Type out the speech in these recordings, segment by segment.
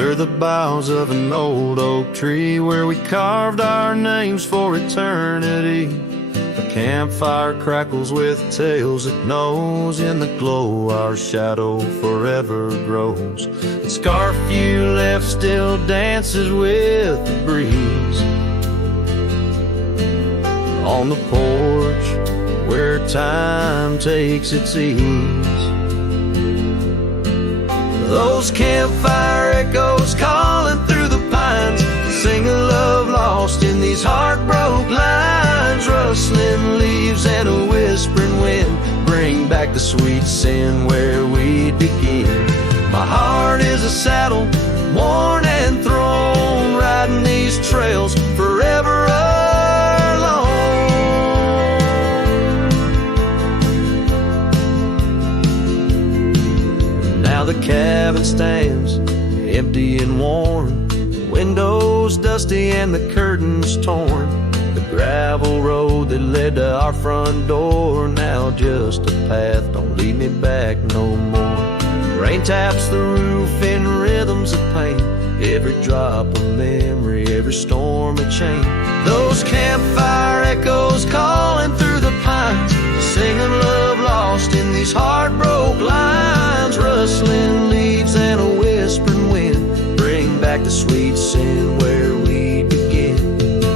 under the boughs of an old oak tree where we carved our names for eternity. A campfire crackles with tales it knows. In the glow our shadow forever grows. The scarf you left still dances with the breeze on the porch where time takes its ease. Those campfire echoes calling through the pines sing a love lost in these heartbroken lines. Rustling leaves and a whispering wind bring back the sweet sin where we begin. My heart is a saddle, worn and thrown, riding these trails forever alone. Now the cabin stands empty and worn, windows dusty and the curtains torn. The gravel road that led to our front door, now just a path, don't lead me back no more. Rain taps the roof in rhythms of pain, every drop of memory, every storm a chain. Those campfire echoes calling through the pines, singing love lost in these heartbroken lines. Rustling leaves and a whispering wind bring back the sweet sin where we begin.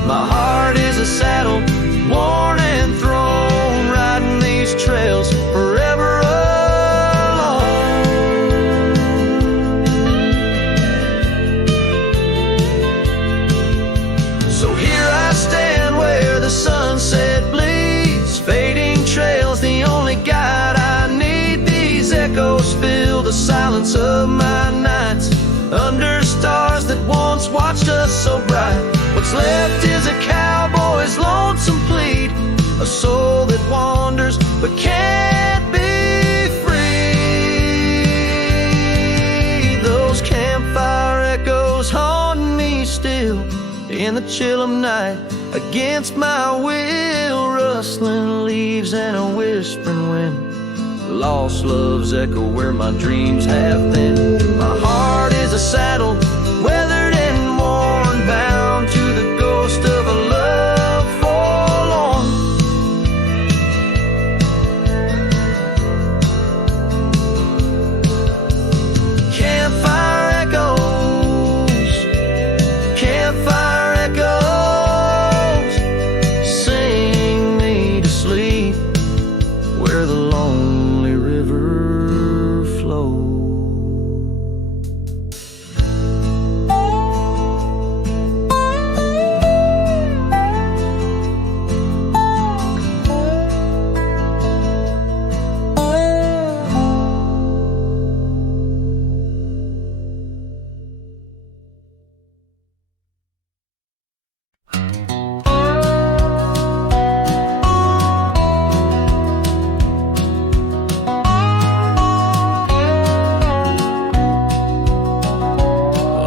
My heart is a saddle, worn and thrown, riding these trails forever alone. So here I stand where the sunset bleeds, fading trails, the only guide I need. These echoes fill the silence of my nights, under stars that once watched us so bright. What's left is a cowboy's lonesome plead, a soul that wanders but can't be free. Those campfire echoes haunt me still in the chill of night, against my will. Rustling leaves and a whispering wind, lost loves echo where my dreams have been. My heart is a saddle, weathered and worn, bound to the ghost of a love forlorn. Campfire echoes, campfire echoes, sing me to sleep where the lonely river flows.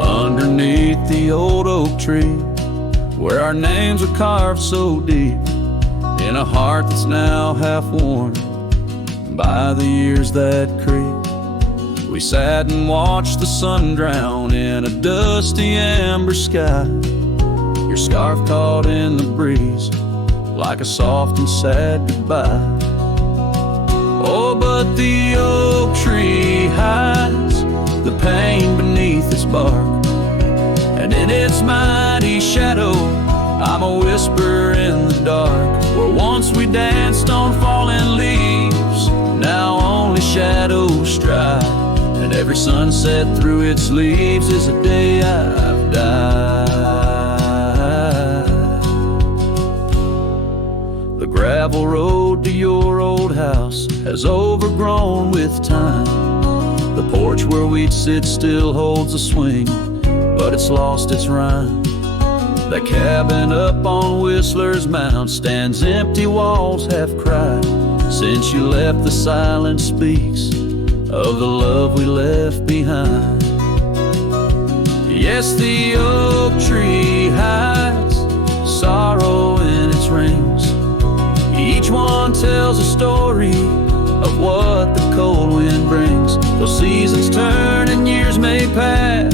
Underneath the old oak tree, where our names are carved so deep, in a heart that's now half worn by the years that creep, we sat and watched the sun drown in a dusty amber sky. Your scarf caught in the breeze like a soft and sad goodbye. Oh, but the oak tree hides the pain beneath its bark, and in its mighty shadow I'm a whisper in the dark. Where once we danced on falling leaves, now only shadows stride, and every sunset through its leaves is a day I've died. The gravel road to your old house has overgrown with time. The porch where we'd sit still holds a swing, but it's lost its rhyme. That cabin up on Whistler's Mound stands empty, walls half cried. Since you left, the silence speaks of the love we left behind. Yes, the oak tree hides sorrow in its rings. Each one tells a story of what the cold wind brings. Though seasons turn and years may pass,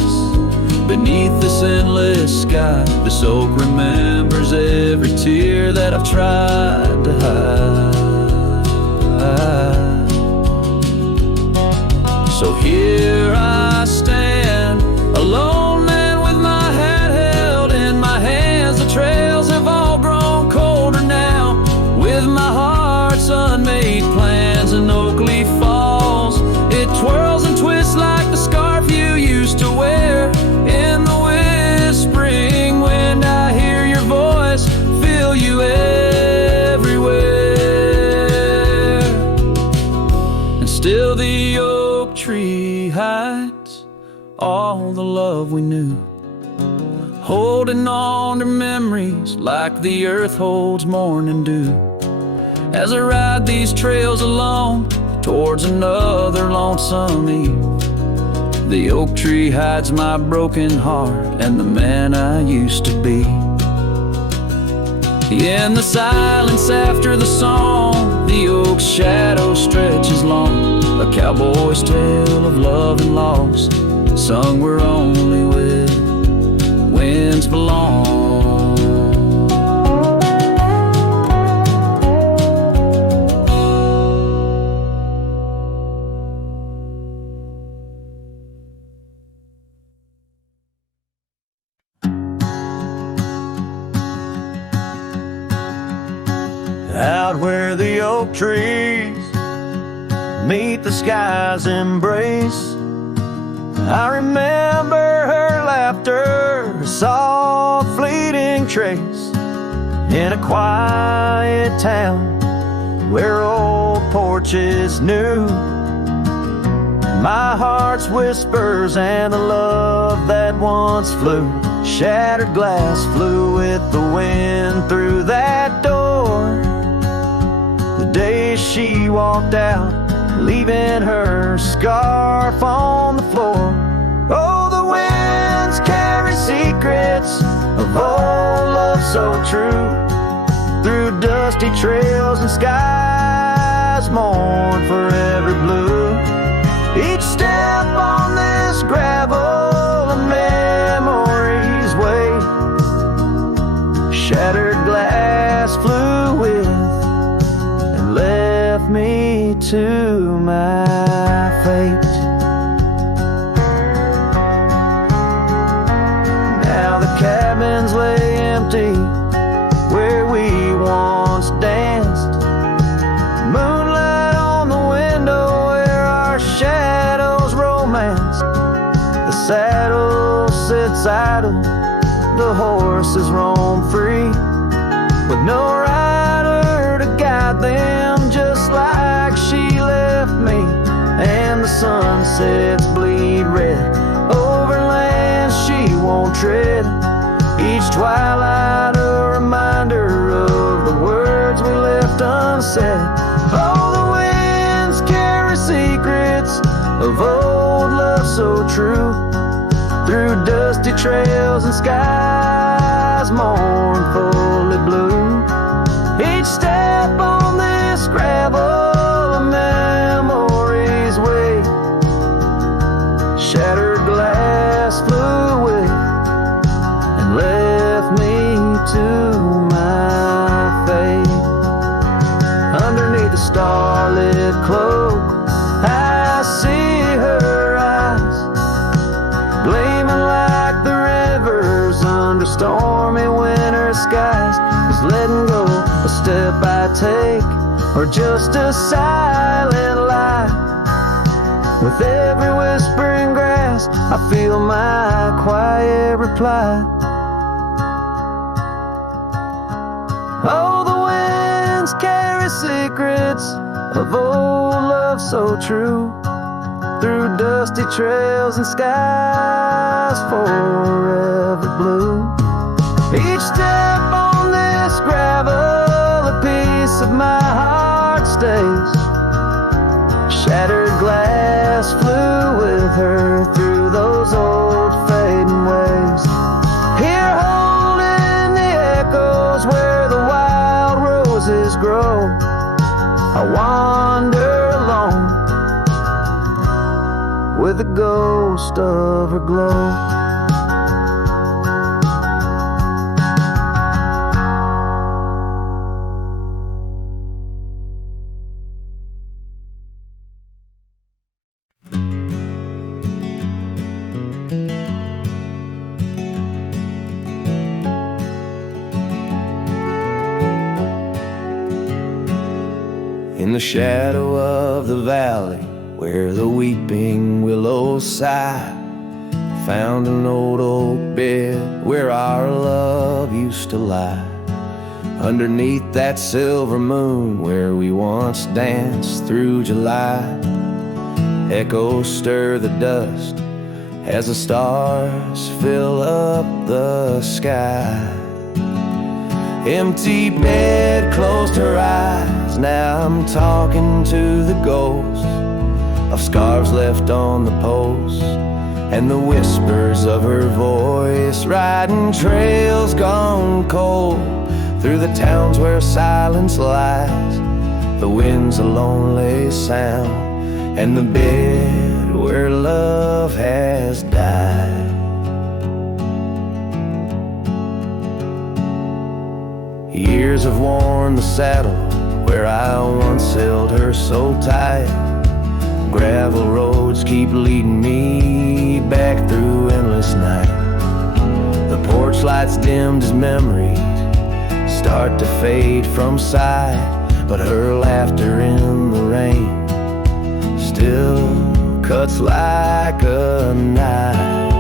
beneath this endless sky. This oak remembers every tear that I've tried to hide. So here I stand, a lone man with my hat held in my hands. The trails have all grown colder now, with my heart's unmade plans. And Oakley Falls, it twirls and twists like the scarf you used to wear. In the whispering wind I hear your voice, feel you everywhere. And still the oak tree hides all the love we knew, holding on to memories like the earth holds morning dew. As I ride these trails alone towards another lonesome eve, the oak tree hides my broken heart and the man I used to be. In the silence after the song, the oak's shadow stretches long, a cowboy's tale of love and loss, sung where only with winds belong. Out where the oak trees meet the sky's embrace, I remember her laughter, a soft fleeting trace, in a quiet town where old porches knew my heart's whispers and the love that once flew. Shattered glass flew with the wind through that door the day she walked out, leaving her scarf on the floor. Oh, the winds carry secrets of old love so true, through dusty trails and skies mourn forever blue. Each step on this gravel a memory's way, shattered glass flew with and left me to my fate. Now the cabins lay empty where we once danced, moonlight on the window where our shadows romanced. The saddle sits idle, the horses roam free, with no rider to guide them, just like she left me. And the sunsets bleed red over lands she won't tread, each twilight a reminder of the words we left unsaid. Oh, the winds carry secrets of old love so true, through dusty trails and skies mournfully blue. Each step on this gravel a memory's way, shattered glass flew with and left me to my fate. Underneath the starlit cloak I see her eyes, gleaming like the rivers under stormy winter skies. Is letting go a step I take, or just a silent lie? With every whispering grass I feel my quiet reply. Oh, the winds carry secrets of old love so true, through dusty trails and skies forever blue. Each step on this gravel a piece of my heart stays, shattered glass flew with her through those old fading ways. Here holding the echoes where the wild roses grow, I wander alone with the ghost of her glow. In the shadow of the valley where the weeping willows sigh, found an old oak bed where our love used to lie. Underneath that silver moon where we once danced through July, echoes stir the dust as the stars fill up the sky. Empty bed closed her eyes, now I'm talking to the ghost of scarves left on the post, and the whispers of her voice, riding trails gone cold through the towns where silence lies. The wind's a lonely sound, and the bed where love has died. Years have worn the saddle where I once held her so tight. Gravel roads keep leading me back through endless night. The porch lights dimmed as memories start to fade from sight, but her laughter in the rain still cuts like a knife.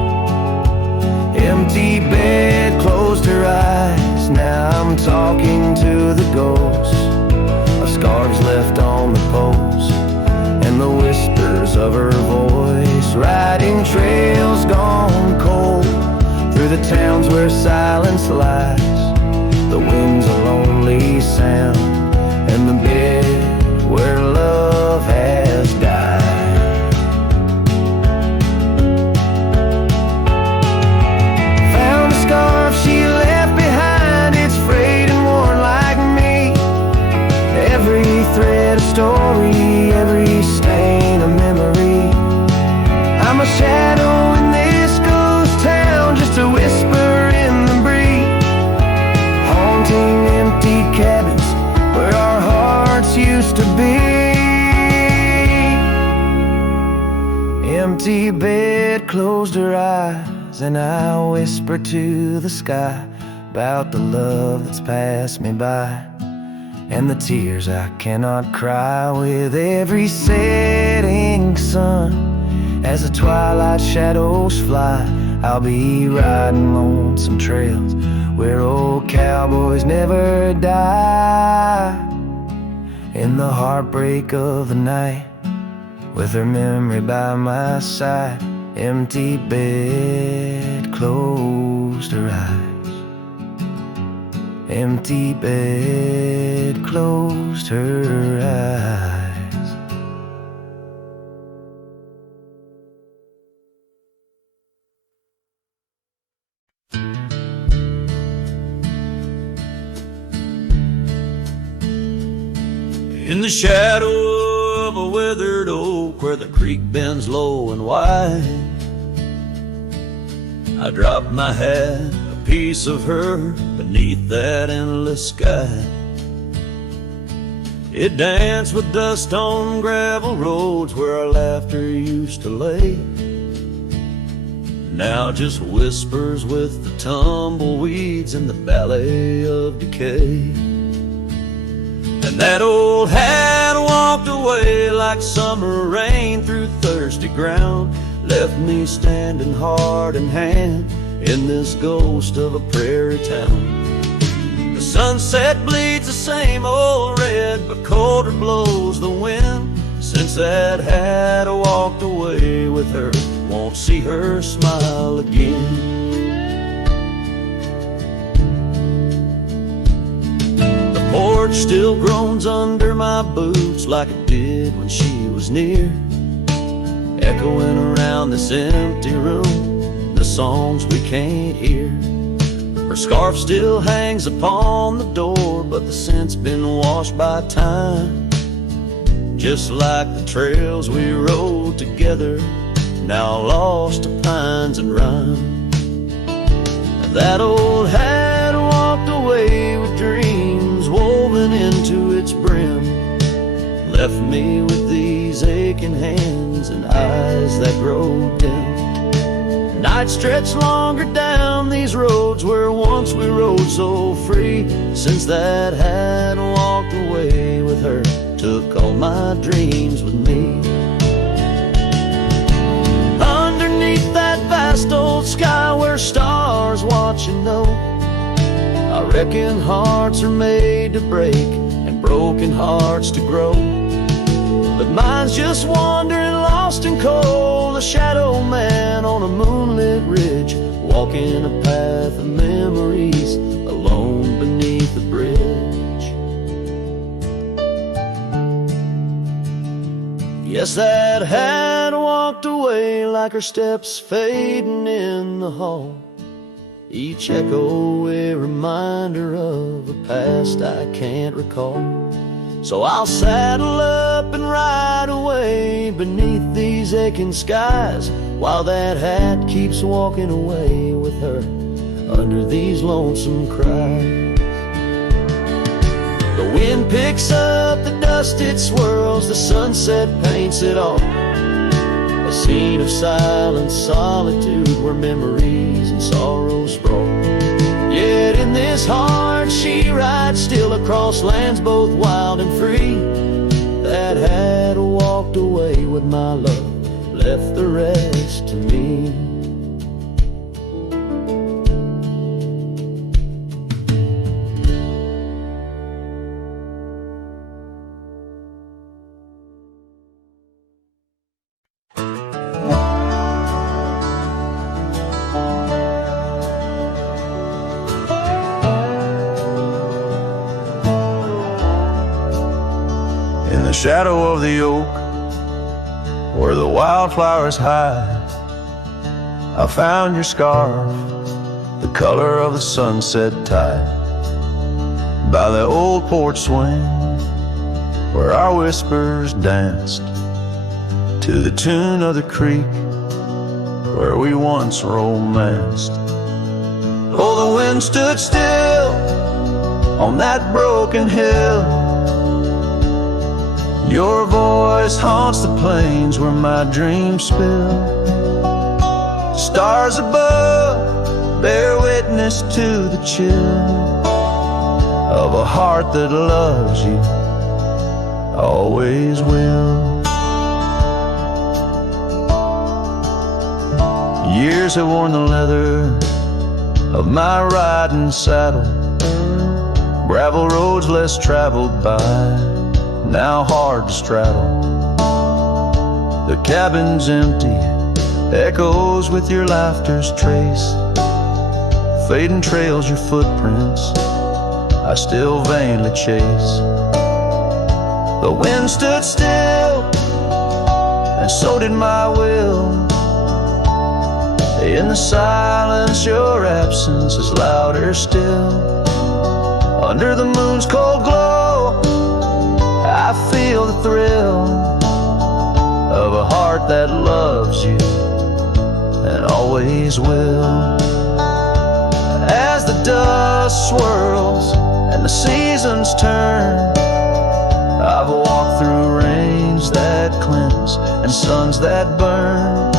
Empty bed closed her eyes, now I'm talking to the ghost of scarves left on the post, and the whispers of her voice, riding trails gone cold through the towns where silence lies. The wind's a lonely sound, and the bed where love has died. Found a scarf she left behind, it's frayed and worn like me. Every thread a story, every stain a memory. I'm a shadow in this ghost town, just a whisper in the breeze, haunting empty cabins where our hearts used to be. Empty bed closed her eyes, and I whisper to the sky about the love that's passed me by, and the tears I cannot cry with every setting sun. As the twilight shadows fly, I'll be riding lonesome trails where old cowboys never die. In the heartbreak of the night, with her memory by my side, empty bed closed her eyes. Empty bed closed her eyes. In the shadow of a withered oak where the creek bends low and wide, I dropped my hat, a piece of her, beneath that endless sky. It danced with dust on gravel roads where our laughter used to lay. Now just whispers with the tumbleweeds in the valley of decay. And that old hat walked away like summer rain through thirsty ground, left me standing heart in hand in this ghost of a prairie town. The sunset bleeds the same old red, but colder blows the wind. Since that hat walked away with her, won't see her smile again. The porch still groans under my boots like it did when she was near, echoing around this empty room, the songs we can't hear. Her scarf still hangs upon the door, but the scent's been washed by time, just like the trails we rode together, now lost to pines and rime. That old hat walked away with dreams woven into its brim, left me with these aching hands and eyes that grow dim. Night stretched longer down these roads where once we rode so free, since that hat walked away with her, took all my dreams with me. Underneath that vast old sky where stars watch and know, I reckon hearts are made to break and broken hearts to grow. But mine's just wandering lost and cold, a shadow man on a moonlit ridge, walking a path of memories alone beneath the bridge. Yes, that hat walked away like her steps fading in the hall, each echo a reminder of a past I can't recall. So I'll saddle up and ride away beneath these aching skies, while that hat keeps walking away with her under these lonesome cries. The wind picks up the dust it swirls, the sunset paints it all, a scene of silent solitude where memories and sorrows sprawl. Yet in this heart she rides still across lands both wild and free. That had walked away with my love, left the rest to me. Shadow of the oak, where the wildflowers hide, I found your scarf, the color of the sunset tide, by the old porch swing, where our whispers danced, to the tune of the creek, where we once romanced. Oh, the wind stood still on that broken hill. Your voice haunts the plains where my dreams spill. Stars above bear witness to the chill of a heart that loves you, always will. Years have worn the leather of my riding saddle, gravel roads less traveled by, now hard to straddle. The cabin's empty, echoes with your laughter's trace, fading trails your footprints I still vainly chase. The wind stood still, and so did my will. In the silence your absence is louder still. Under the moon's cold glow I feel the thrill of a heart that loves you and always will. As the dust swirls and the seasons turn, I've walked through rains that cleanse and suns that burn,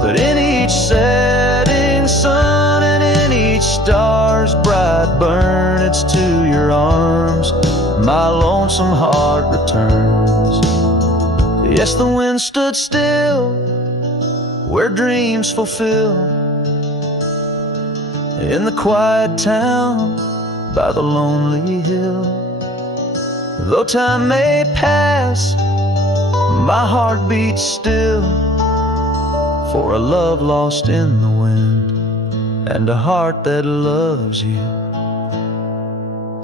but in each setting sun and in each star's bright burn, it's to your arms my lonesome heart returns. Yes, the wind stood still where dreams fulfill, in the quiet town by the lonely hill. Though time may pass, my heart beats still, for a love lost in the wind and a heart that loves you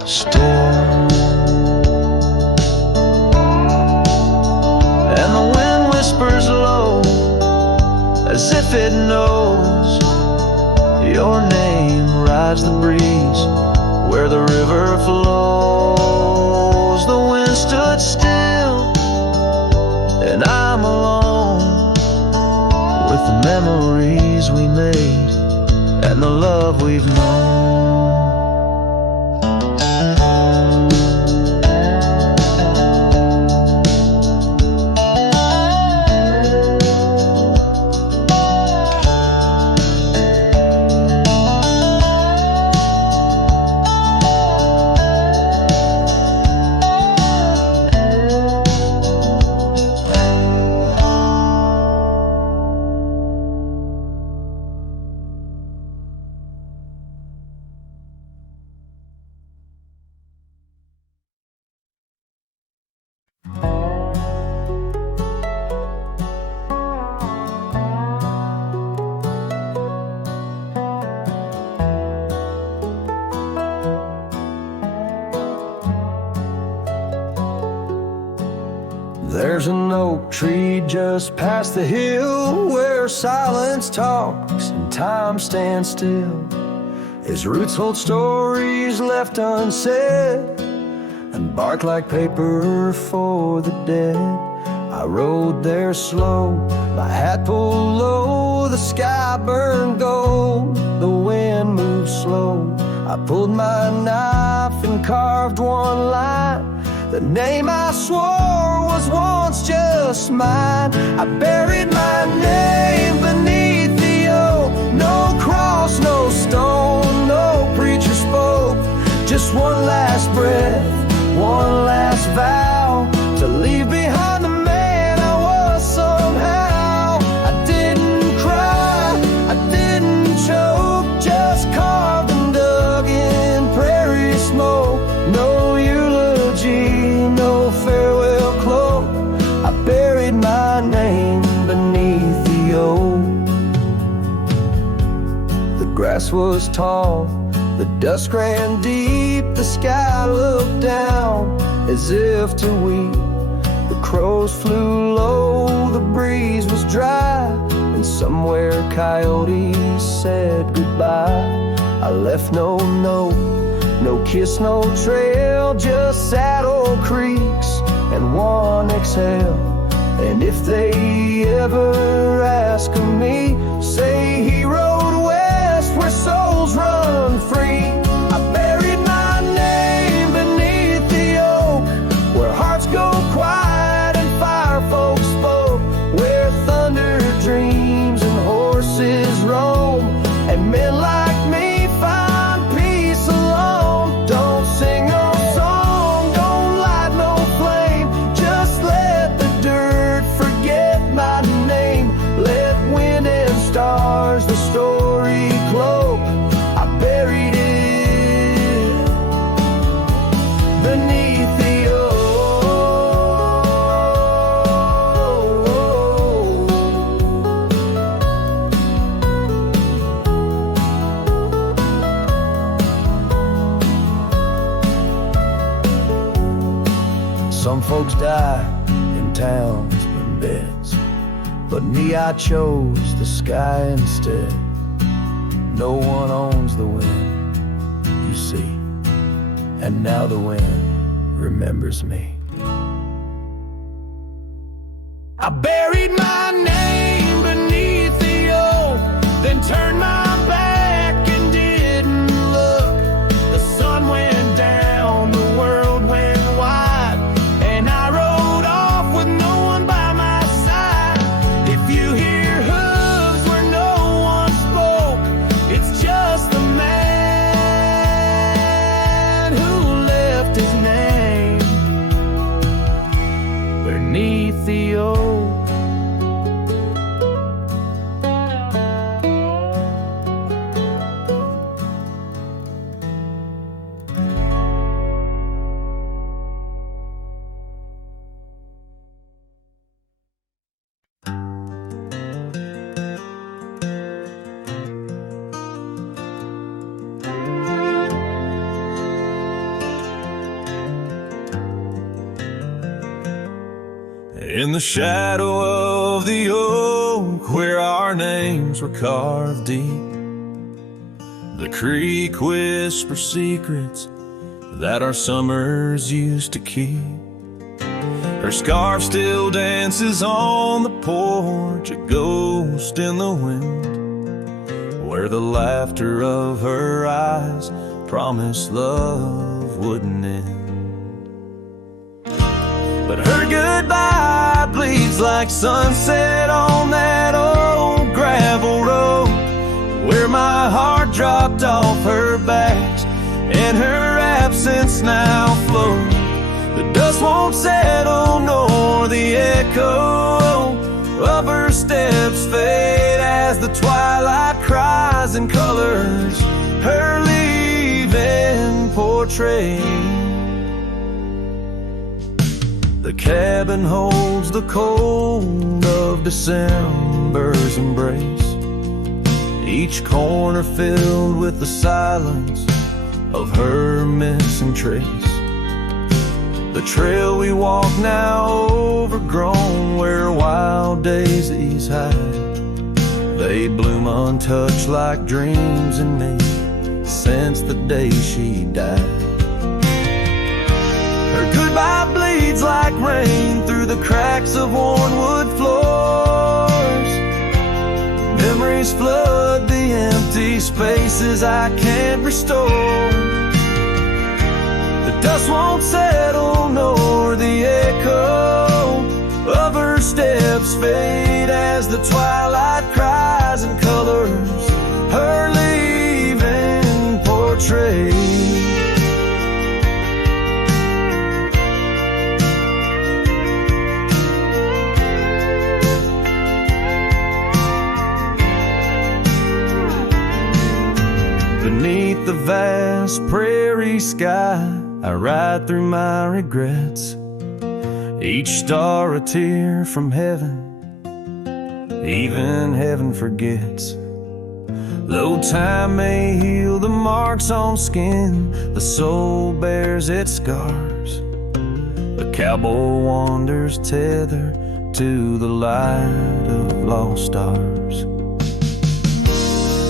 still. And the wind whispers low, as if it knows your name rides the breeze where the river flows. The wind stood still, and I'm alone with the memories we made and the love we've known. There's an oak tree just past the hill where silence talks and time stands still. His roots hold stories left unsaid and bark like paper for the dead. I rode there slow, my hat pulled low, the sky burned gold, the wind moved slow. I pulled my knife and carved one line, the name I swore was once just mine. I buried my name beneath the oak, no cross, no stone, no preacher spoke. Just one last breath, one last vow, to leave behind the man I was somehow. I didn't cry, I didn't choke, just carved and dug in prairie smoke. No eulogy, no farewell cloak. I buried my name beneath the oak. The grass was tall, the dusk ran deep, the sky looked down as if to weep. The crows flew low, the breeze was dry, and somewhere coyotes said goodbye. I left no note, no kiss, no trail, just saddle creaks and one exhale. And if they ever ask of me, say he rode west where souls run free. I buried my name beneath the oak, where hearts go quiet and fire folks spoke, where thunder dreams and horses roam, and men like me find peace alone. Don't sing no song, don't light no flame, just let the dirt forget my name. Let wind and stars the story cloak. I buried it beneath the oak. Some folks die in towns and beds, but me, I chose the sky instead. No one owns the wind, you see, and now the wind remembers me. I buried my name beneath the oak, then turned my back and didn't look. The sun went down, the world went wide, and I rode off with no one by my side. If you hear hooves where no one spoke, it's just the man who left his name beneath the oak. In the shadow of the oak, where our names were carved deep, the creek whispers secrets that our summers used to keep. Her scarf still dances on the porch, a ghost in the wind, where the laughter of her eyes promised love wouldn't end. But her goodbye bleeds like sunset on that old gravel road, where my heart dropped off her back and her absence now flows. The dust won't settle nor the echo of her steps fade as the twilight cries and colors her leaving portrait. The cabin holds the cold of December's embrace, each corner filled with the silence of her missing trace. The trail we walk now overgrown, where wild daisies hide. They bloom untouched like dreams in me since the day she died. Her goodbye bleeds like rain through the cracks of worn wood floors. Memories flood the empty spaces I can't restore. The dust won't settle, nor the echo of her steps fade as the twilight cries and colors her leaving portrait. Beneath the vast prairie sky, I ride through my regrets. Each star a tear from heaven, even heaven forgets. Though time may heal the marks on skin, the soul bears its scars. The cowboy wanders tethered to the light of lost stars.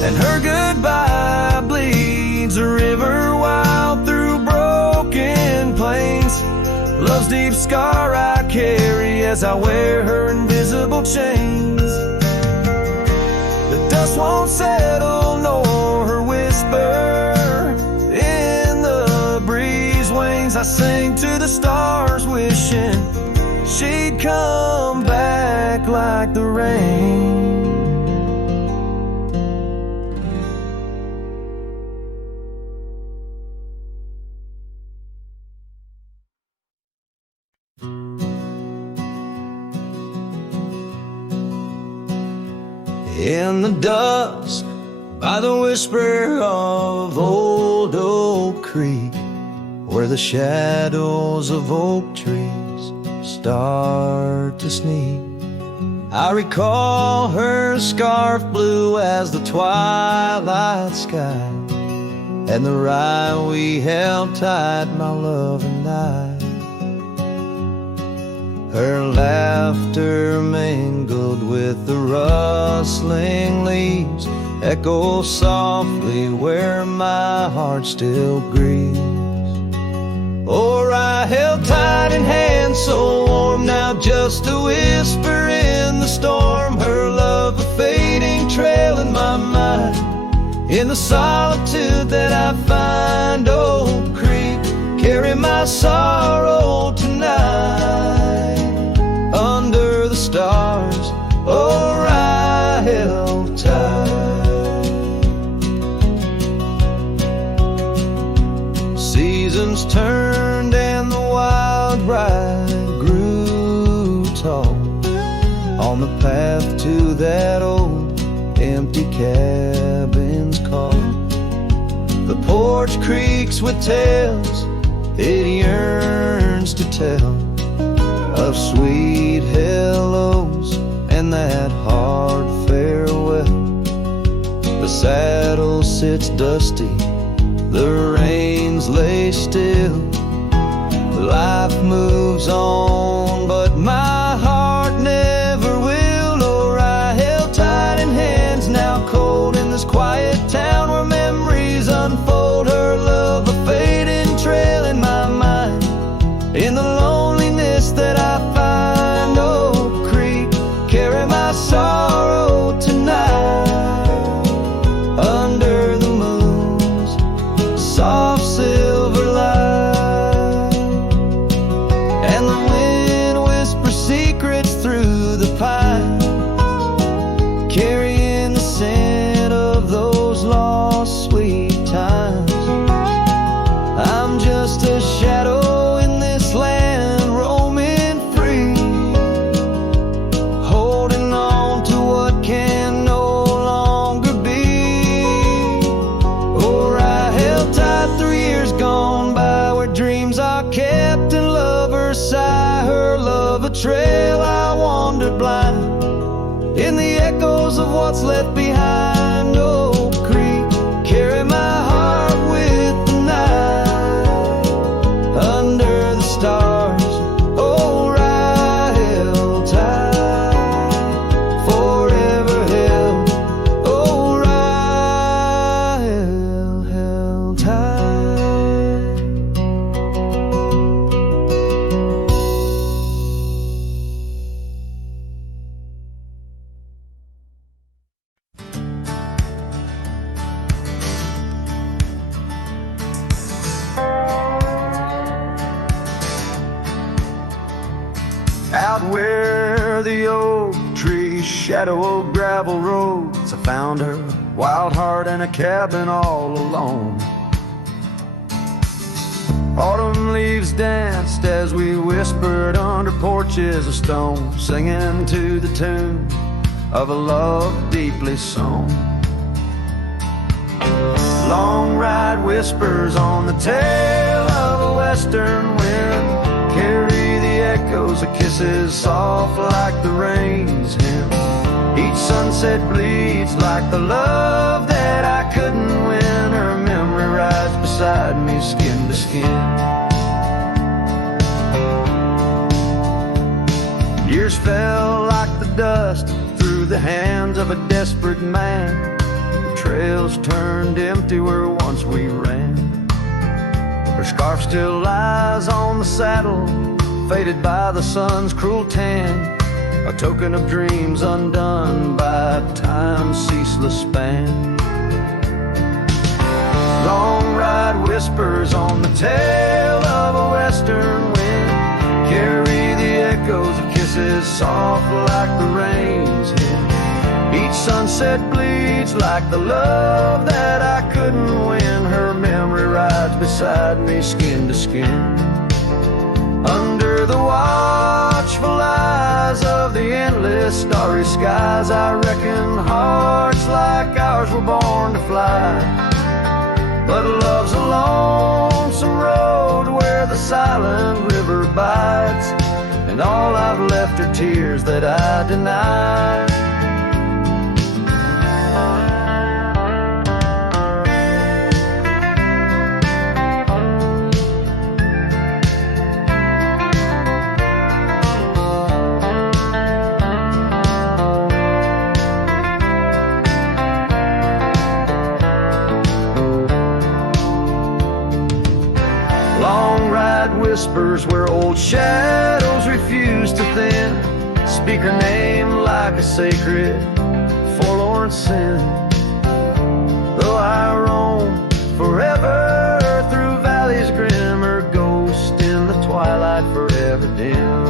And her goodbye bleeds a river wild through broken plains. Love's deep scar I carry as I wear her invisible chains. The dust won't settle, nor her whisper in the breeze wanes. I sing to the stars, wishing she'd come back like the rain. In the dusk, by the whisper of old Oak Creek, where the shadows of oak trees start to sneak, I recall her scarf blue as the twilight sky, and the rye we held tight, my love and I. Her laughter mingled with the rustling leaves, echo softly where my heart still grieves. Or I held tight in hands so warm, now just a whisper in the storm. Her love a fading trail in my mind, in the solitude that I find. Oak Creek, carry my sorrow tonight. Under the stars, or I held tight. Seasons turned and the wild rye grew tall on the path to that old empty cabin's call. The porch creaks with tales it yearns to tell, of sweet hellos and that hard farewell. The saddle sits dusty, the reins lay still. Life moves on, but my heart never will. Or I held tight in hands now cold in this quiet town where memories unfold. Her love a fading trail in my mind, in the loneliness that I find. Oak Creek, carry my sorrow tonight. Under the moon's soft silver light, and the wind whispers secrets through the pines, carrying the scent of those lost sweet times. I'm just a shadow in this land, roaming free, holding on to what can no longer be. Or I held tight through years gone by, where dreams are kept and lovers sigh. Her love a trail I wandered blind, in the echoes of what's left behind. Oak Creek, carry my heart with the night. Under the stars, shadow of gravel roads. I found her, wild heart in a cabin all alone. Autumn leaves danced as we whispered under porches of stone, singing to the tune of a love deeply sown. Long ride whispers on the tail of a western wind carry the echoes of kisses soft like the rain's hymn. Each sunset bleeds like the love that I couldn't win. Her memory rides beside me, skin to skin. Years fell like the dust through the hands of a desperate man. The trails turned empty where once we ran. Her scarf still lies on the saddle, faded by the sun's cruel tan, a token of dreams undone by time's ceaseless span. Long ride whispers on the tail of a western wind carry the echoes of kisses soft like the rain's hymn. Each sunset bleeds like the love that I couldn't win. Her memory rides beside me, skin to skin. Under the watchful eyes of the endless starry skies, I reckon hearts like ours were born to fly. But love's a lonesome road where the silent river bites, and all I've left are tears that I deny. Whispers where old shadows refuse to thin, speak her name like a sacred, forlorn sin. Though I roam forever through valleys grim, her ghost in the twilight forever dim.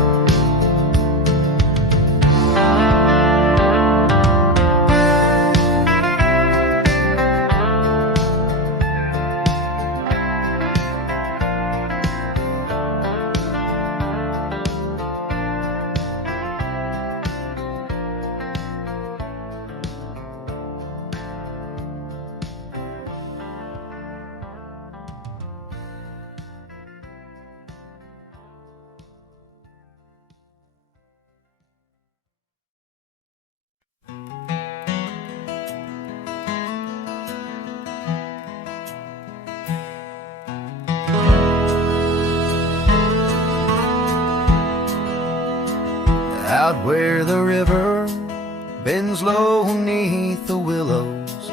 Out where the river bends low neath the willows,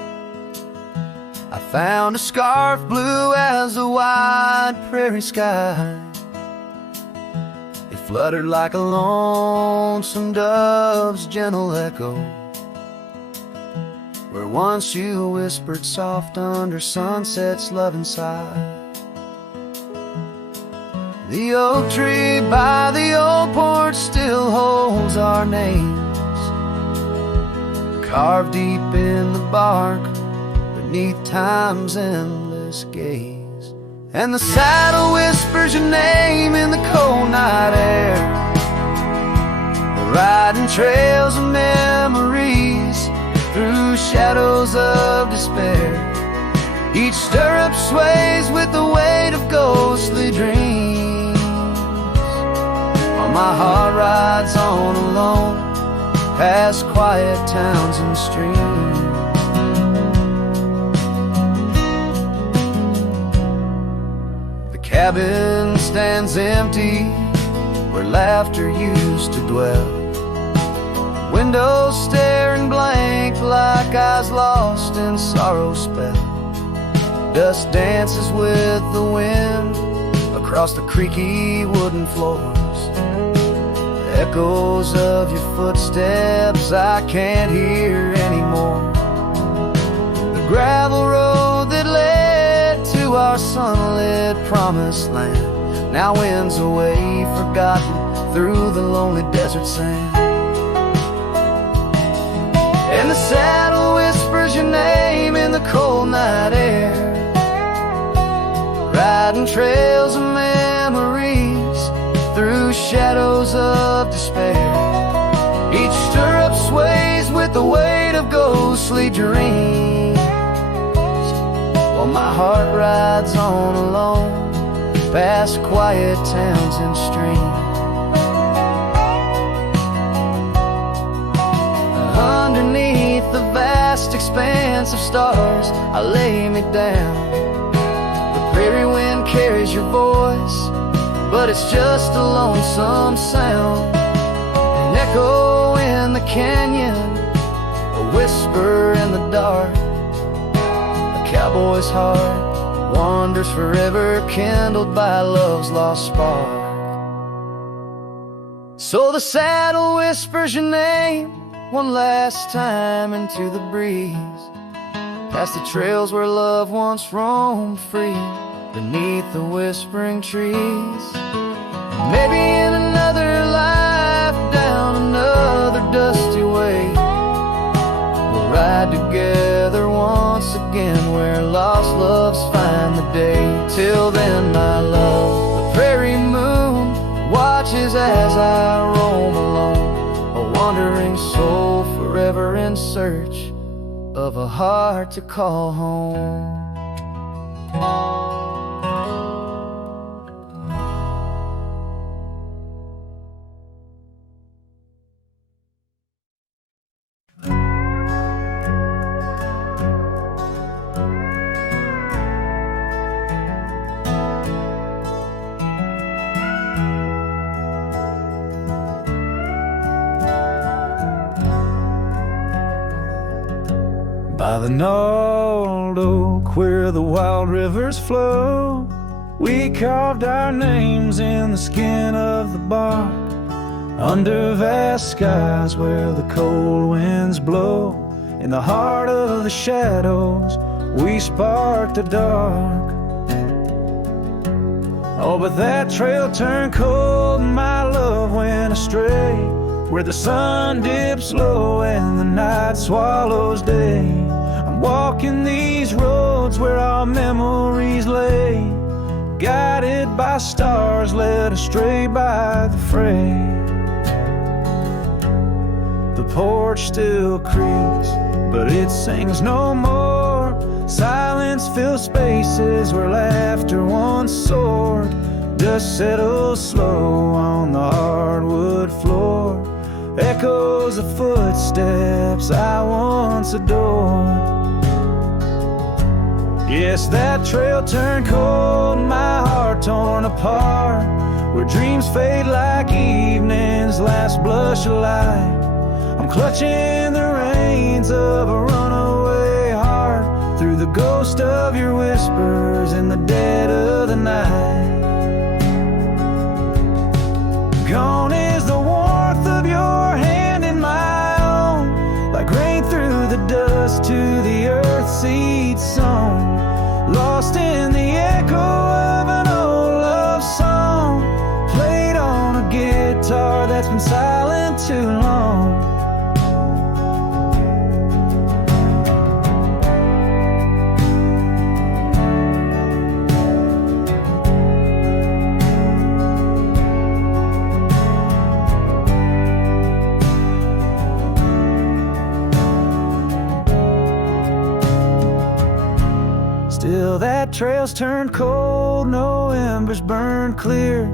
I found a scarf blue as the wide prairie sky. It fluttered like a lonesome dove's gentle echo, where once you whispered soft under sunset's loving sigh. The oak tree by the old porch still holds our names, carved deep in the bark beneath time's endless gaze. And the saddle whispers your name in the cold night air, riding trails of memories through shadows of despair. Each stirrup sways with the weight of ghostly dreams, my heart rides on alone past quiet towns and streams. The cabin stands empty where laughter used to dwell, windows staring blank like eyes lost in sorrow's spell. Dust dances with the wind across the creaky wooden floors, echoes of your footsteps I can't hear anymore. The gravel road that led to our sunlit promised land now winds away forgotten through the lonely desert sand. and the saddle whispers your name in the cold night air. Riding trails of memories through shadows of despair. Each stirrup sways with the weight of ghostly dreams, while my heart rides on alone past quiet towns and streams. Underneath the vast expanse of stars, I lay me down. The prairie wind carries your voice, but it's just a lonesome sound. An echo in the canyon, a whisper in the dark. A cowboy's heart wanders forever, kindled by love's lost spark. So the saddle whispers your name one last time into the breeze, past the trails where love once roamed free, beneath the whispering trees. Maybe in another life, down another dusty way, we'll ride together once again where lost loves find the day. Till then, my love, the prairie moon watches as I roam alone, a wandering soul forever in search of a heart to call home. By the gnarled oak where the wild rivers flow, we carved our names in the skin of the bark. Under vast skies where the cold winds blow, in the heart of the shadows we sparked the dark. Oh, but that trail turned cold and my love went astray, where the sun dips low and the night swallows day. I'm walking these roads where our memories lay, guided by stars, led astray by the fray. The porch still creaks, but it sings no more. Silence fills spaces where laughter once soared. Dust settles slow on the hardwood floor, echoes of footsteps I once adored. Yes, that trail turned cold and my heart torn apart, where dreams fade like evening's last blush of light. I'm clutching the reins of a runaway heart, through the ghost of your whispers in the dead of the night. Gone is the warmth of your hand in my own, like rain through the dust to the earth seed sown. Lost in the echo of an old love song, played on a guitar that's been silent too long. Still that trail's turned cold, no embers burn clear.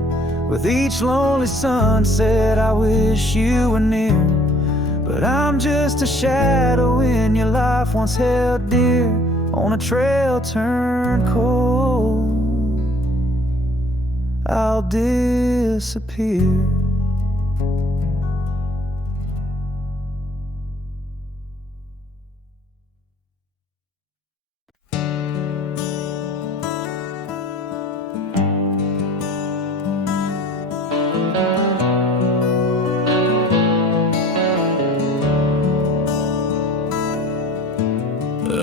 With each lonely sunset I wish you were near, but I'm just a shadow in your life once held dear, on a trail turned cold. I'll disappear.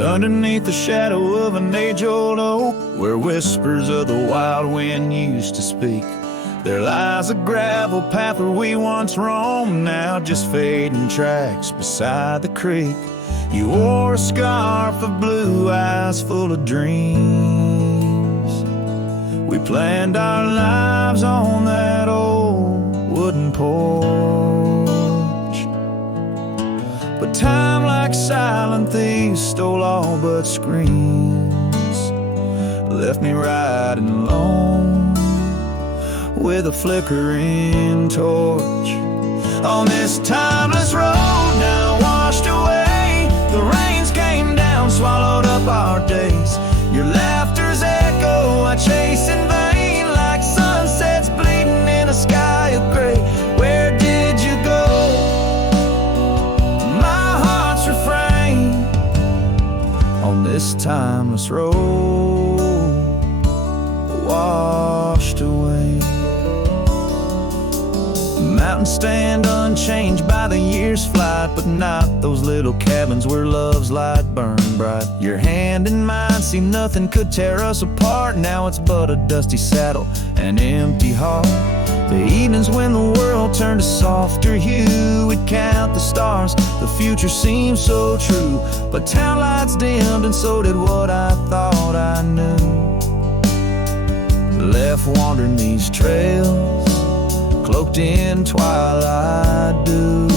Underneath the shadow of an age-old oak, where whispers of the wild wind used to speak, There lies a gravel path where we once roamed, now just fading tracks beside the creek. You wore a scarf of blue eyes full of dreams. We planned our lives on that old wooden porch. But time, like silent thieves, stole all but screams. Left me riding alone with a flickering torch. On this timeless road now washed away, the rains came down, swallowed up our days. Your laughter's echo I chase in vain, like sunsets bleeding in a sky of gray. Where did you go? My heart's refrain on this timeless road washed away. Mountains stand unchanged by the year's flight, but not those little cabins where love's light burned bright. Your hand in mine, see nothing could tear us apart. Now it's but a dusty saddle, an empty heart. The evenings when the world turned a softer hue, we'd count the stars, the future seemed so true. But town lights dimmed and so did what I thought I knew. Left wandering these trails, cloaked in twilight dew.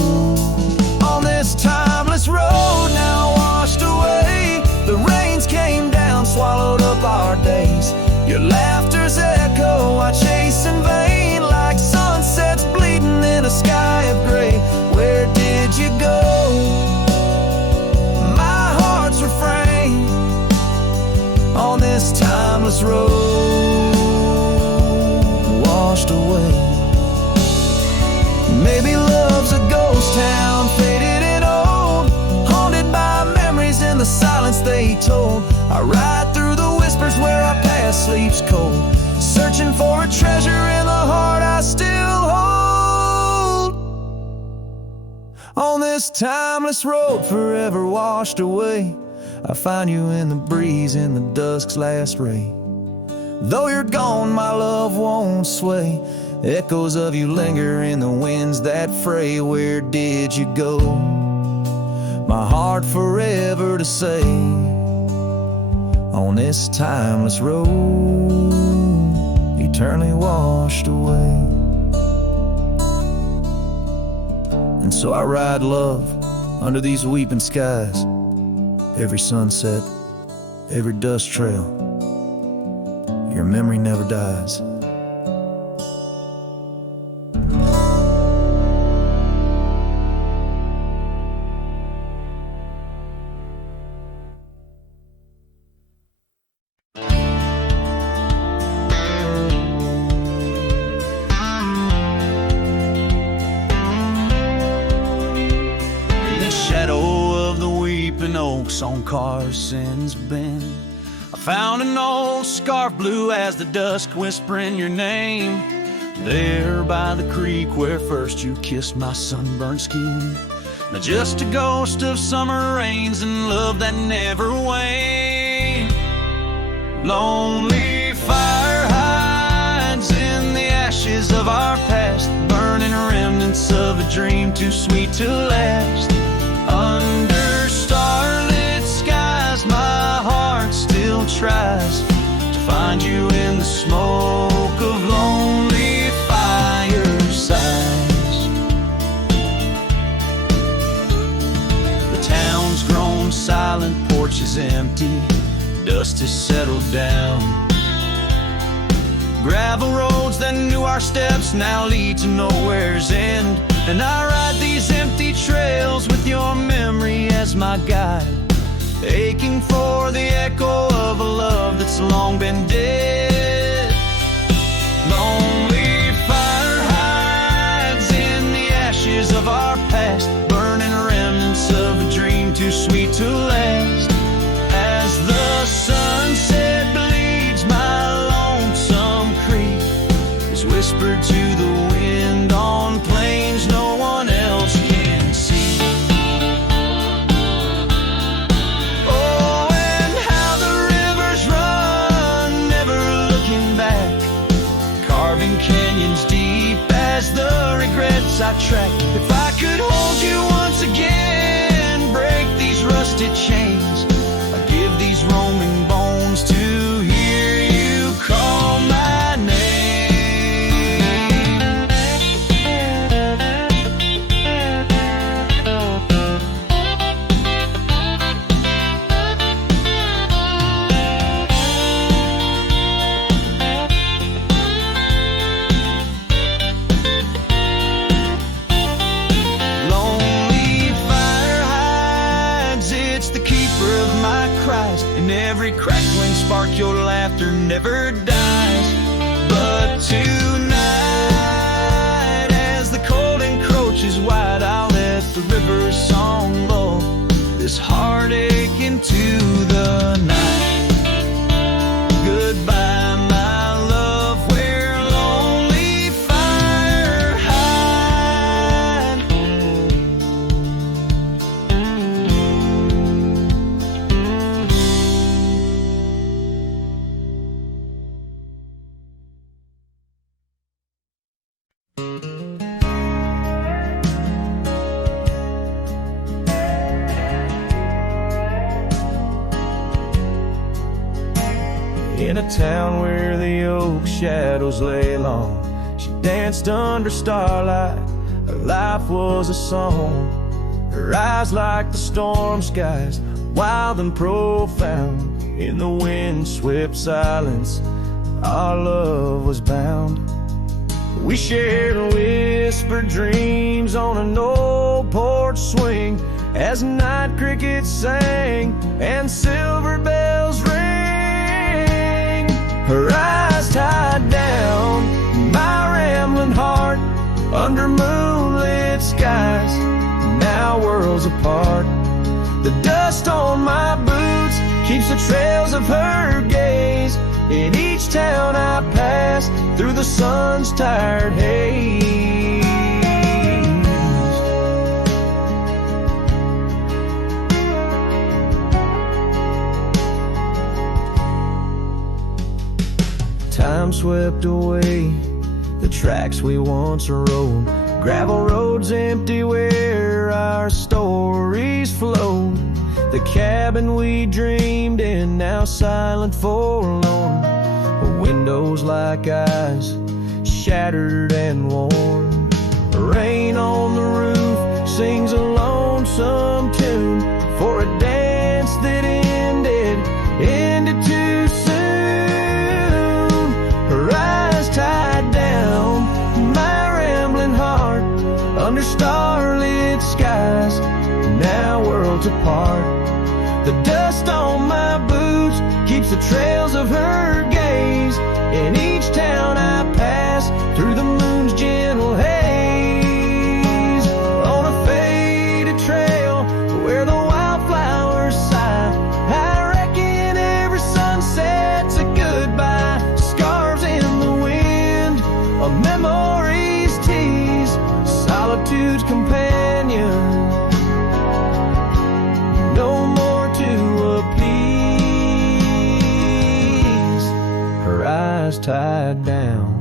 On this timeless road now washed away, the rains came down, swallowed up our days. Your laughter's echo I chase in vain, like sunsets bleeding in a sky of gray. Where did you go? My heart's refrain on this timeless road washed away. Maybe love's a ghost town, faded and old, haunted by memories in the silence they told. I ride through the whispers where our past sleeps cold, searching for a treasure in the heart I still hold. On this timeless road forever washed away, I find you in the breeze in the dusk's last ray. Though you're gone, my love won't sway. Echoes of you linger in the winds that fray. Where did you go? My heart forever to say on this timeless road, eternally washed away. And so I ride love under these weeping skies, every sunset, every dust trail. Your memory never dies. Oaks on Carson's Bend, I found an old scarf blue as the dusk whispering your name. There by the creek where first you kissed my sunburned skin. Now just a ghost of summer rains and love that never waned. Lonely fire hides in the ashes of our past, burning remnants of a dream too sweet to last. Under starlit skies, my heart still tries to find you in the smoke of lonely firesides. The town's grown silent, porch is empty, dust has settled down. Gravel roads that knew our steps now lead to nowhere's end. And I ride these empty trails with your memory as my guide, aching for the echo of a love that's long been dead. Lonely fire hides in the ashes of our past, burning remnants of a dream too sweet to last. As the sunset bleeds, my lonesome creek is whispered to the wind on plains no one else can see. Oh, and how the rivers run, never looking back, carving canyons sidetracked. If I could hold you once again, break these rusted chains, I'd give these roaming bones to hear you call my name. And every crackling spark, your laughter never dies. But tonight, as the cold encroaches wide, I'll let the river's song lull this heartache into the night. Goodbye, my love, where lonely fire hide. In a town where the oak shadows lay long, she danced under starlight. Her life was a song. Her eyes like the storm skies, wild and profound. In the wind-swept silence, our love was bound. We shared whispered dreams on an old porch swing, as night crickets sang and silver bells rang. Her eyes tied down my rambling heart under moonlit skies, now worlds apart. The dust on my boots keeps the trails of her gaze in each town I pass through the sun's tired haze. Time swept away the tracks we once rode, gravel roads empty where our stories flowed. The cabin we dreamed in, now silent, forlorn. Windows like eyes, shattered and worn. Rain on the roof sings a lonesome tune for a dance that ended too soon. Her eyes tied down my rambling heart under starlit skies, now worlds apart. The dust on my boots keeps the trails of her gaze in each town I pass through the moon's gentle haze. On a faded trail where the wildflowers sigh, I reckon every sunset's a goodbye. Scarves in the wind, a memory's tease, solitude's companion, no more to appease. Her eyes tied down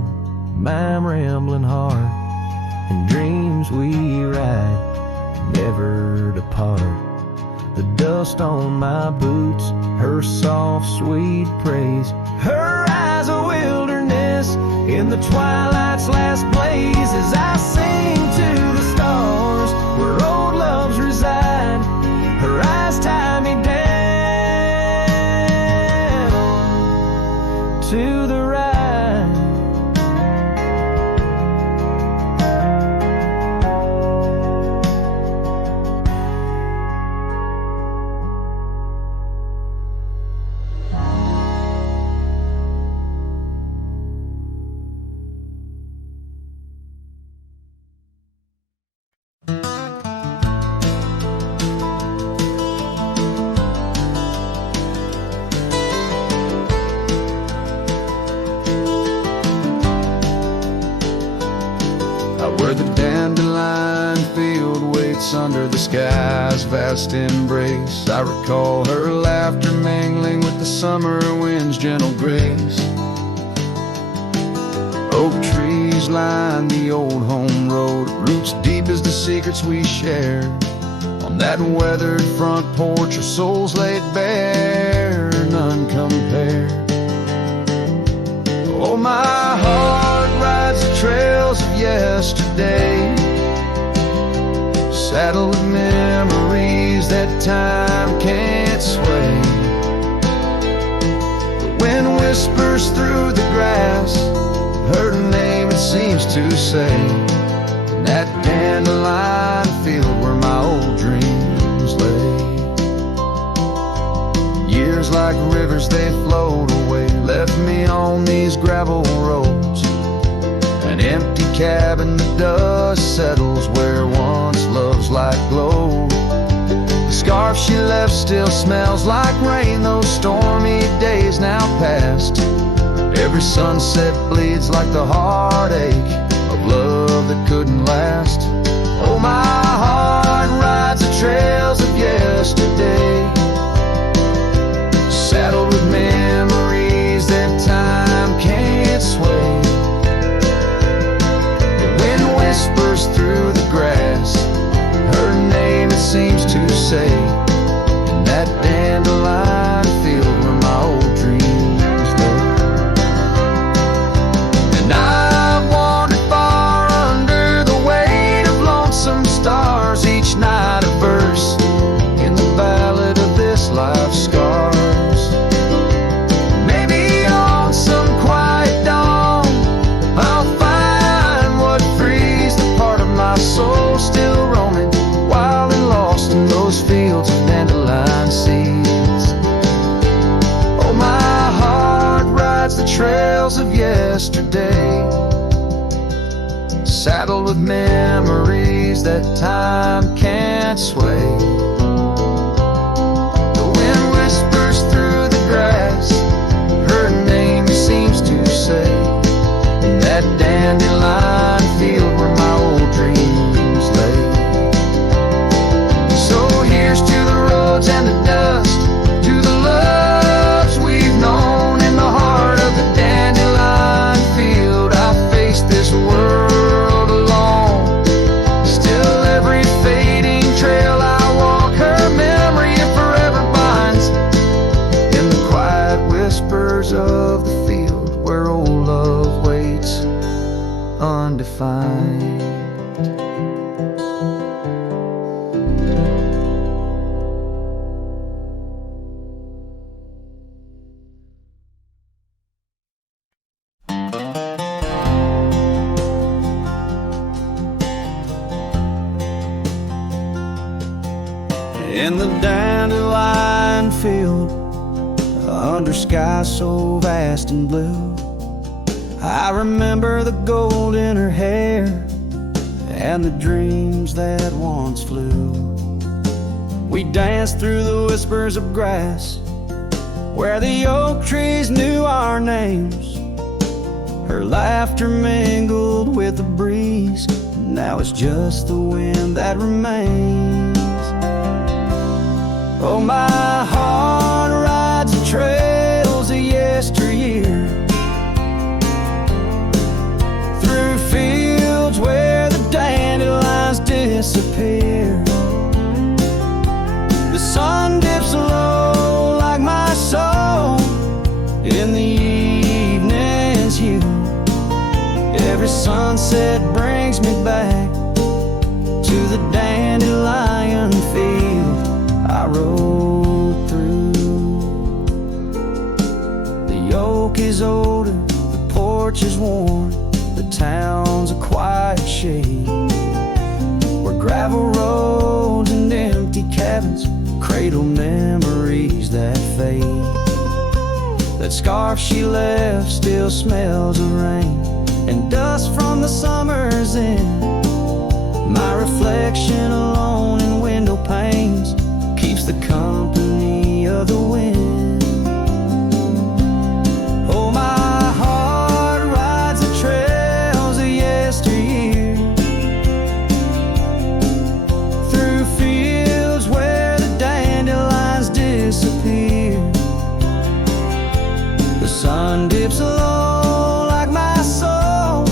my rambling heart, and dreams we ride never depart. The dust on my boots, her soft sweet praise, her eyes a wilderness in the twilight's last blaze. As I sing to the stars where old loves reside, her eyes tie me down to the ride. Where the dandelion field waits under the sky's vast embrace, I recall her laughter mingling with the summer wind's gentle grace. Oak trees years line the old home road, roots deep as the secrets we shared. On that weathered front porch, our souls laid bare, none compared. Oh, my heart rides the trails of yesterday, saddled with memories that time can't sway. The wind whispers through the grass, her name it seems to say, in that dandelion field where my old dreams lay. Years like rivers they flowed away, left me on these gravel roads. An empty cabin, the dust settles where once love's light glowed. The scarf she left still smells like rain, those stormy days now past. Every sunset bleeds like the heartache of love that couldn't last. Oh, my heart rides the trails of yesterday, saddled with memories that time can't sway. The wind whispers through the grass, her name it seems to say, in that dandelion field where my old dreams lay. And I've wandered far under the weight of lonesome stars, each night a verse in the ballad of this life's scars. Maybe on some quiet dawn I'll find what frees the part of my soul still roaming wild and lost in those fields of dandelion seeds. Oh, my heart rides the trails of yesterday, saddled with memories that time can't sway. The wind whispers through the grass, her name seems to say, in that dandelion field where my old dreams lay. So here's to the roads and the dust, to the loves we've known in the heart of the dandelion field. I face this world alone, still every fading trail I walk, her memory forever binds in the quiet whispers of the field where old love waits undefined. In the dandelion field, under skies so vast and blue, I remember the gold in her hair and the dreams that once flew. We danced through the whispers of grass where the oak trees knew our names. Her laughter mingled with the breeze, now it's just the wind that remains. Oh, my heart rides the trails of yesteryear, through fields where the dandelions disappear. The sun dips low like my soul in the evening's hue. Every sunset brings me back to the dandelion field I rode through. The oak is older, the porch is worn, the town's a quiet shade, where gravel roads and empty cabins cradle memories that fade. That scarf she left still smells of rain and dust from the summer's end. My reflection alone in window panes keeps the company of the wind. Oh, my heart rides the trails of yesteryear, through fields where the dandelions disappear. The sun dips low like my soul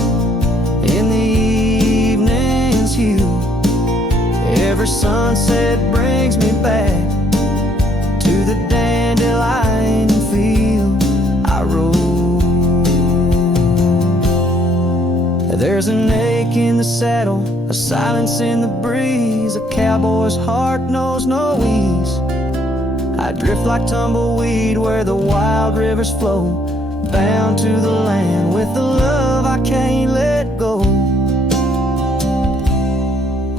sunset brings me back to the dandelion field I rode. There's an ache in the saddle, a silence in the breeze. A cowboy's heart knows no ease. I drift like tumbleweed where the wild rivers flow, bound to the land with the love I can't let go.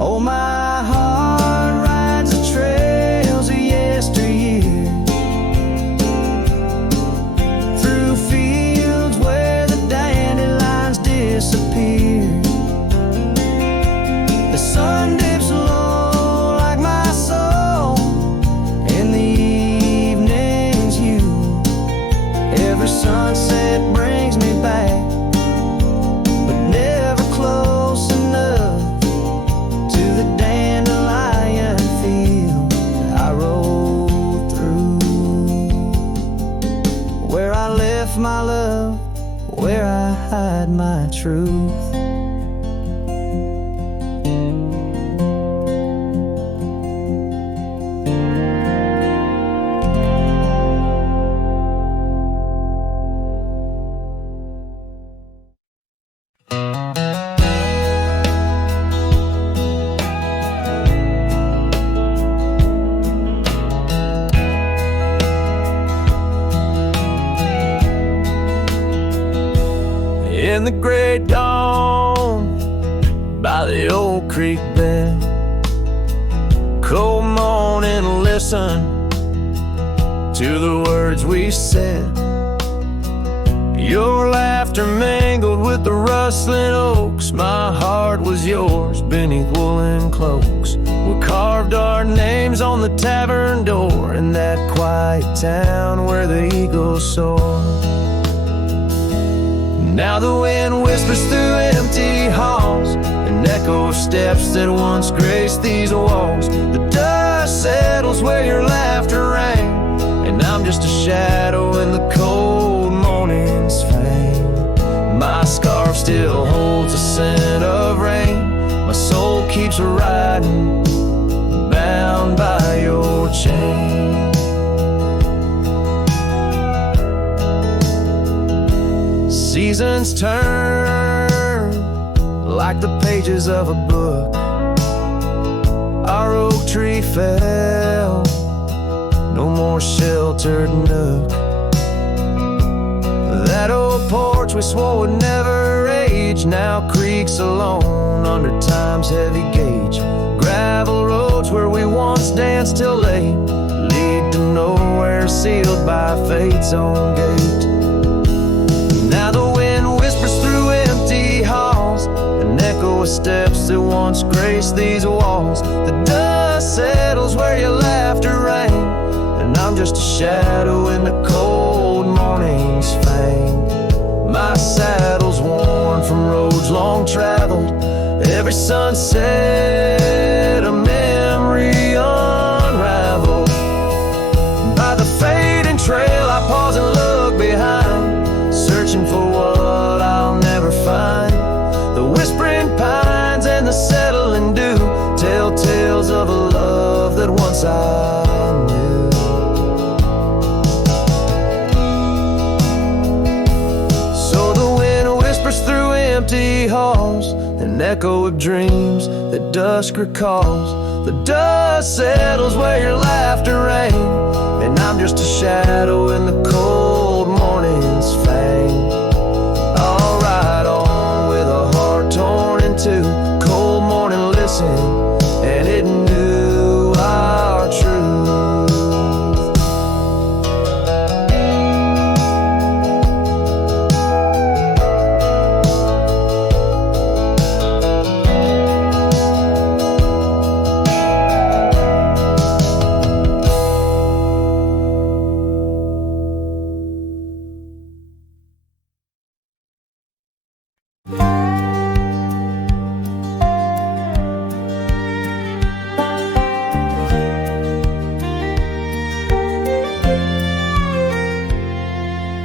Oh, my heart rides the trails of yesteryear, through fields where the dandelions disappear. The sun dips low like my soul, and the evening's you. Every sunset brings me back, but never close enough to the dandelion field I rode through. Where I left my love, where I hide my truth. In the great dawn, by the old creek bed, cold morning, listen to the words we said. Your laughter mingled with the rustling oaks. My heart was yours beneath woolen cloaks. We carved our names on the tavern door in that quiet town where the eagles soar. Now the wind whispers through empty halls, an echo of steps that once graced these walls. The dust settles where your laughter rang, and I'm just a shadow in the cold morning's fame. My scarf still holds a scent of rain. My soul keeps riding, bound by your chain. Seasons turn like the pages of a book. Our oak tree fell, no more sheltered nook. That old porch we swore would never age now creaks alone under time's heavy gauge. Gravel roads where we once danced till late lead to nowhere, sealed by fate's own gate. Now the wind whispers through empty halls, an echo of steps that once graced these walls. The dust settles where your laughter rang, and I'm just a shadow in the cold morning's fang. My saddle's worn from roads long traveled, every sunset a memory unraveled. By the fading trail I pause and look behind, searching for what I'll never find. The whispering pines and the settling dew tell tales of a love that once I knew. So the wind whispers through empty halls, an echo of dreams that dusk recalls. The dust settles where your laughter rang, and I'm just a shadow in the cold morning's fang. I'll ride on with a heart torn in two. Cold morning listened, and it knew our truth.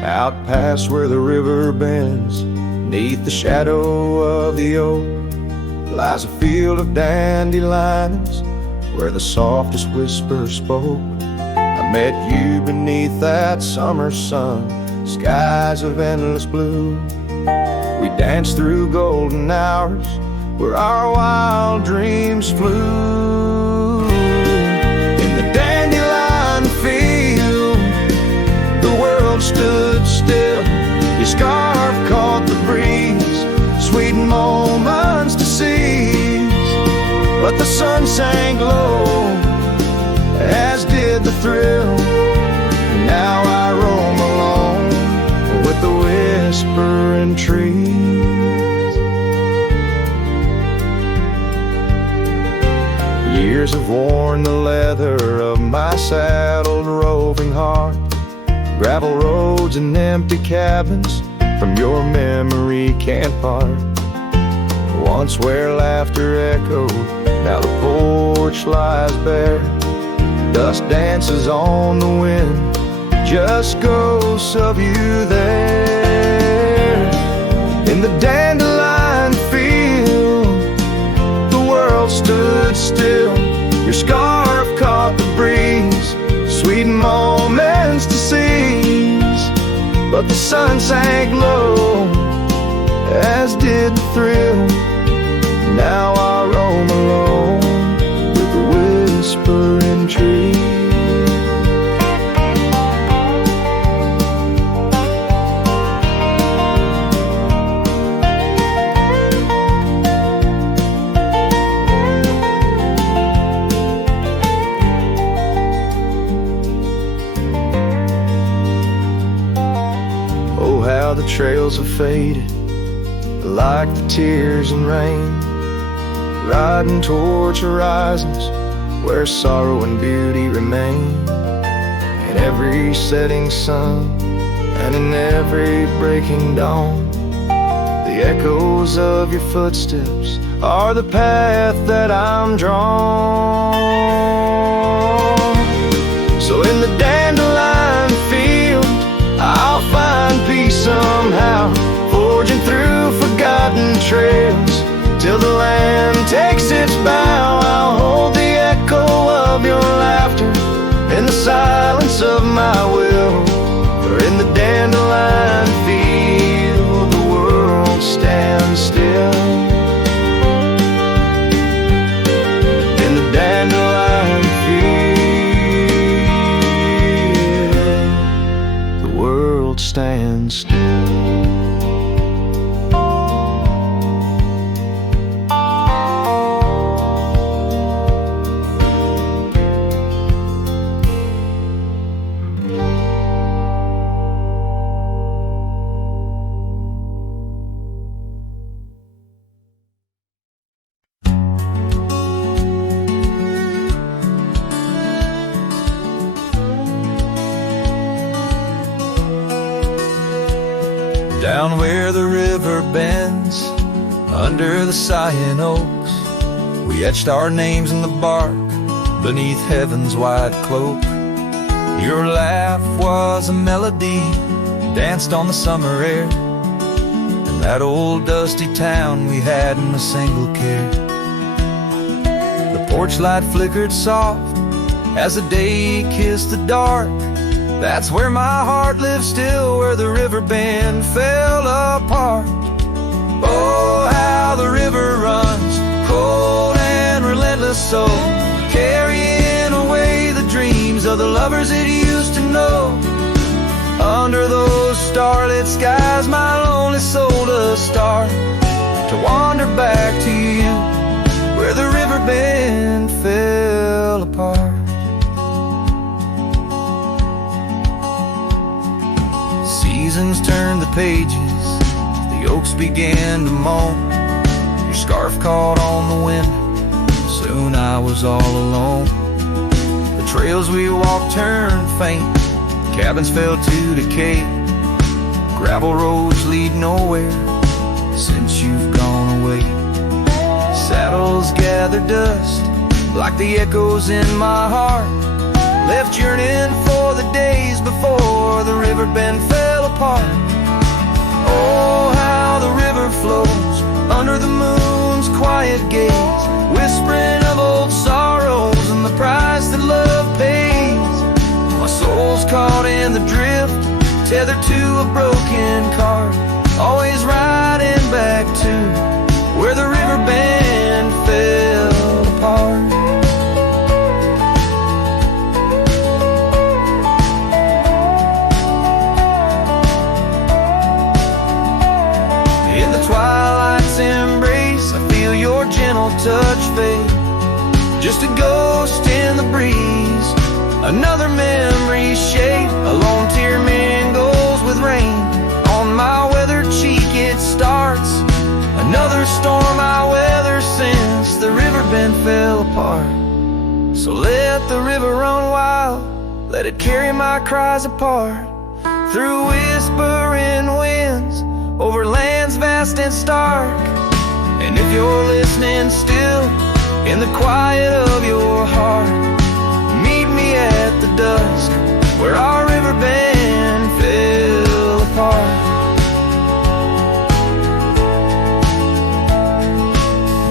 Out past where the river bends, neath the shadow of the oak, lies a field of dandelions where the softest whisper spoke. I met you beneath that summer sun, skies of endless blue. We danced through golden hours where our wild dreams flew. In the dandelion field, the world stood still. Your scarf caught the breeze, sweet moments to seize. But the sun sank low, as did the thrill. Now I roam alone with the whispering trees. Years have worn the leather of my saddled roving heart. Gravel roads and empty cabins from your memory can't part. Once where laughter echoed, now the porch lies bare. Dust dances on the wind, just ghosts of you there. In the dandelion field, the world stood still. Your scarf caught the breeze, sweet moments to seize. But the sun sank low, as did the thrill. Now I roam alone with the whispering trees. Oh, how the trails have faded, like the tears and rain, riding towards horizons where sorrow and beauty remain. In every setting sun and in every breaking dawn, the echoes of your footsteps are the path that I'm drawn. So in the dandelion field, I'll find peace somehow, forging through forgotten trails till the land takes its bow. I'll hold the echo of your laughter in the silence of my will. For in the dandelion field, the world stands still. In the dandelion field, the world stands still. Down where the river bends, under the sighing oaks, we etched our names in the bark beneath heaven's wide cloak. Your laugh was a melody, danced on the summer air, in that old dusty town we had in a single care. The porch light flickered soft as the day kissed the dark. That's where my heart lives still, where the river bend fell apart. Oh, how the river runs, cold and relentless so, carrying away the dreams of the lovers it used to know. Under those starlit skies my lonely soul does start to wander back to you, where the river bend fell apart. Seasons turned the pages, the oaks began to moan. Your scarf caught on the wind, soon I was all alone. The trails we walked turned faint, cabins fell to decay. Gravel roads lead nowhere since you've gone away. Saddles gather dust like the echoes in my heart, left yearning for the days before the river bend fell apart. Oh, how the river flows under the moon's quiet gaze, whispering of old sorrows in the drift, tethered to a broken car, always riding back to where the river band fell apart. In the twilight's embrace, I feel your gentle touch fade, just a ghost in the breeze, another memory shade. A lone tear mingles with rain on my weathered cheek. It starts another storm I weather since the river bend fell apart. So let the river run wild, let it carry my cries apart, through whispering winds, over lands vast and stark. And if you're listening still, in the quiet of your heart, meet me at the dusk where our river band fell apart.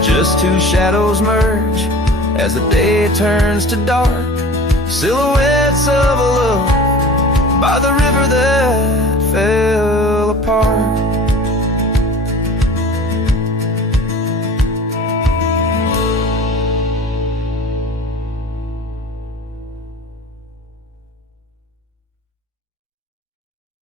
Just two shadows merge as the day turns to dark, silhouettes of a love by the river that